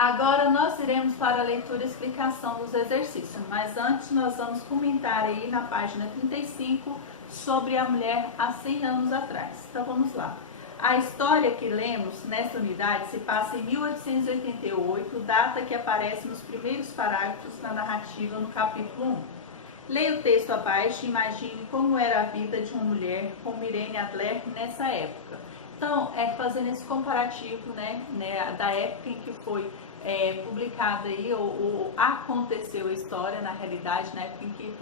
Agora nós iremos para a leitura e explicação dos exercícios, mas antes nós vamos comentar aí na página 35 sobre a mulher há 100 anos atrás. Então vamos lá. A história que lemos nesta unidade se passa em 1888, data que aparece nos primeiros parágrafos da narrativa no capítulo 1. Leia o texto abaixo e imagine como era a vida de uma mulher como Irene Adler nessa época. Então, fazendo esse comparativo, da época em que foi publicada aí, ou aconteceu a história, na realidade, na época em que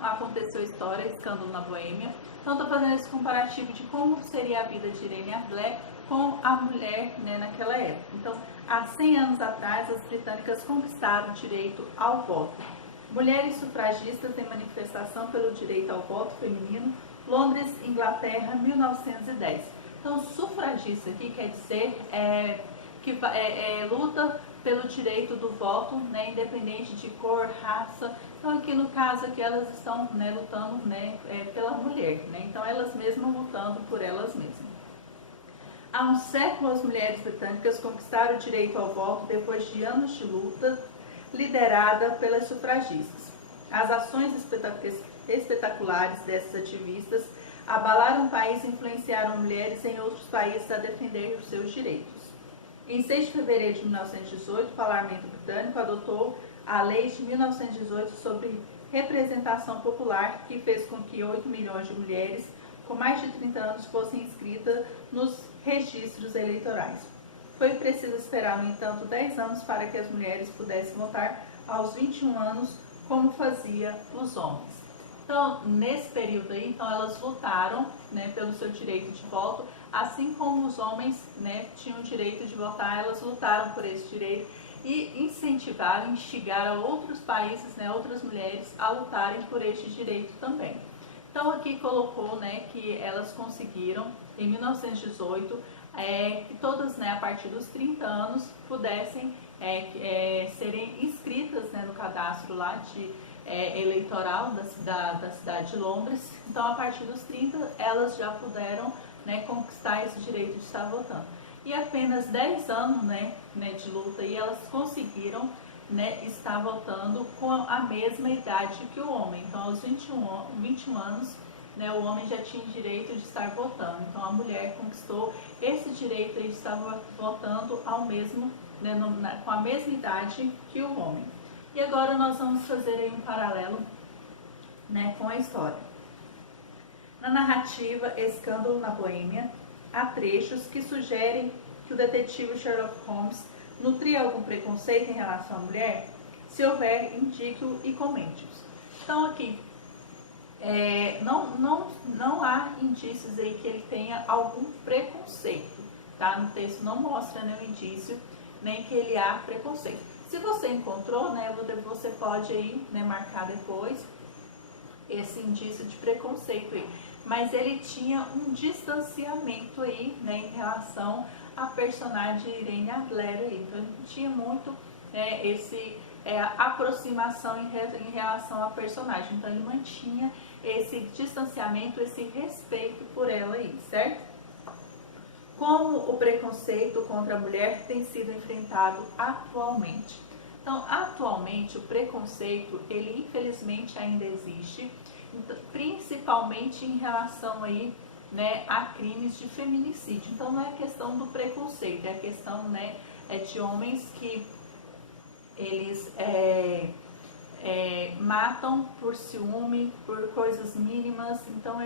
aconteceu a história, Escândalo na Boêmia. Então, estou fazendo esse comparativo de como seria a vida de Irene Adler com a mulher, naquela época. Então, há 100 anos atrás, as britânicas conquistaram o direito ao voto. Mulheres sufragistas em manifestação pelo direito ao voto feminino, Londres, Inglaterra, 1910. Então, sufragista aqui quer dizer que luta pelo direito do voto, independente de cor, raça. Então, aqui no caso, aqui elas estão lutando pela mulher, então elas mesmas lutando por elas mesmas. Há um século, as mulheres britânicas conquistaram o direito ao voto depois de anos de luta, liderada pelas sufragistas. As ações espetaculares dessas ativistas abalaram o país e influenciaram mulheres em outros países a defender os seus direitos. Em 6 de fevereiro de 1918, o Parlamento Britânico adotou a Lei de 1918 sobre representação popular, que fez com que 8 milhões de mulheres com mais de 30 anos fossem inscritas nos registros eleitorais. Foi preciso esperar, no entanto, 10 anos para que as mulheres pudessem votar aos 21 anos, como fazia os homens. Então, nesse período aí, elas lutaram pelo seu direito de voto, assim como os homens tinham o direito de votar, elas lutaram por esse direito e incentivaram, instigaram outros países, outras mulheres a lutarem por este direito também. Então, aqui colocou que elas conseguiram, em 1918, que todas, a partir dos 30 anos, pudessem serem inscritas no cadastro lá eleitoral da cidade de Londres. Então, a partir dos 30, elas já puderam conquistar esse direito de estar votando. E apenas 10 anos de luta, e elas conseguiram estar votando com a mesma idade que o homem. Então, aos 21 anos, o homem já tinha direito de estar votando. Então, a mulher conquistou esse direito de estar votando ao mesmo, com a mesma idade que o homem. E agora nós vamos fazer aí um paralelo com a história. Na narrativa Escândalo na Boêmia, há trechos que sugerem que o detetive Sherlock Holmes nutria algum preconceito em relação à mulher. Se houver, indique-o e comente-os. Então, aqui, não há indícios aí que ele tenha algum preconceito, tá? No texto não mostra nenhum indício, nem que ele há preconceito. Se você encontrou, você pode aí marcar depois esse indício de preconceito aí. Mas ele tinha um distanciamento aí, em relação à personagem Irene Adler aí. Então, ele não tinha muito aproximação em relação à personagem. Então, ele mantinha esse distanciamento, esse respeito por ela aí, certo? Como o preconceito contra a mulher tem sido enfrentado atualmente. Então, atualmente, o preconceito, ele infelizmente ainda existe, principalmente em relação aí, a crimes de feminicídio. Então, não é questão do preconceito, é questão de homens que eles matam por ciúme, por coisas mínimas. Então,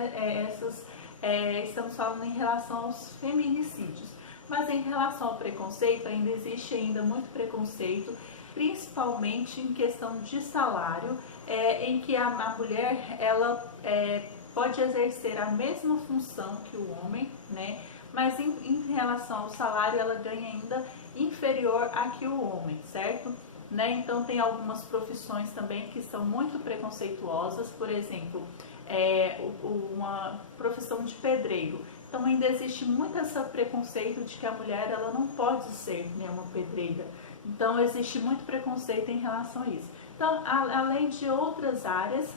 estamos falando em relação aos feminicídios. Mas em relação ao preconceito, ainda existe muito preconceito, principalmente em questão de salário, em que a mulher ela pode exercer a mesma função que o homem, mas em relação ao salário ela ganha ainda inferior a que o homem, certo? Então tem algumas profissões também que são muito preconceituosas, por exemplo, uma profissão de pedreiro. Então ainda existe muito esse preconceito de que a mulher ela não pode ser uma pedreira. Então existe muito preconceito em relação a isso. Então, além de outras áreas,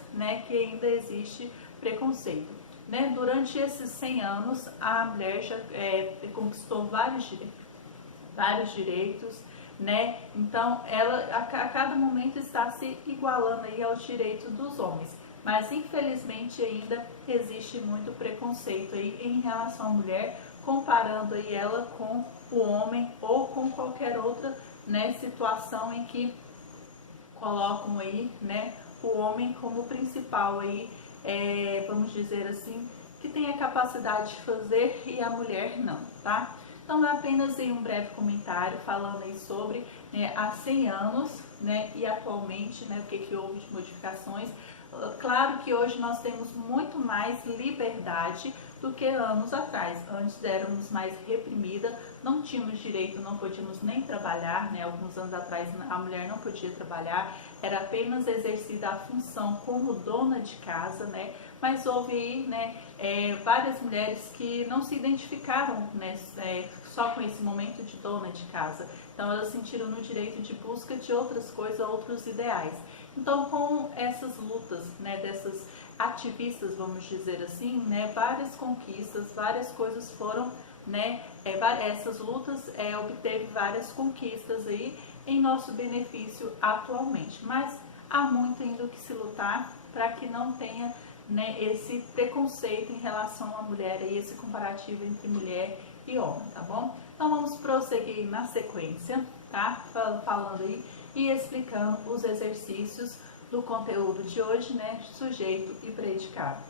que ainda existe preconceito. Durante esses 100 anos, a mulher já conquistou vários direitos, né? Então ela a cada momento está se igualando aí aos direitos dos homens. Mas infelizmente ainda existe muito preconceito aí em relação à mulher, comparando aí ela com o homem ou com qualquer outra, né, situação em que colocam aí, né, o homem como principal aí, vamos dizer assim, que tem a capacidade de fazer e a mulher não, tá? Então é apenas aí um breve comentário falando aí sobre, né, há 100 anos, né, e atualmente, né, o que houve de modificações. Claro que hoje nós temos muito mais liberdade do que anos atrás. Antes éramos mais reprimida, não tínhamos direito, não podíamos nem trabalhar, né? Alguns anos atrás a mulher não podia trabalhar, era apenas exercida a função como dona de casa, né? Mas houve aí, né, várias mulheres que não se identificaram, né, só com esse momento de dona de casa. Então elas sentiram no direito de busca de outras coisas, outros ideais. Então, com essas lutas, né, dessas ativistas, vamos dizer assim, né, várias conquistas, várias coisas foram, né, essas lutas obteve várias conquistas aí em nosso benefício atualmente. Mas há muito ainda o que se lutar para que não tenha, né, esse preconceito em relação à mulher e esse comparativo entre mulher e homem, tá bom? Então vamos prosseguir na sequência, tá? Falando aí e explicando os exercícios do conteúdo de hoje, né? Sujeito e predicado.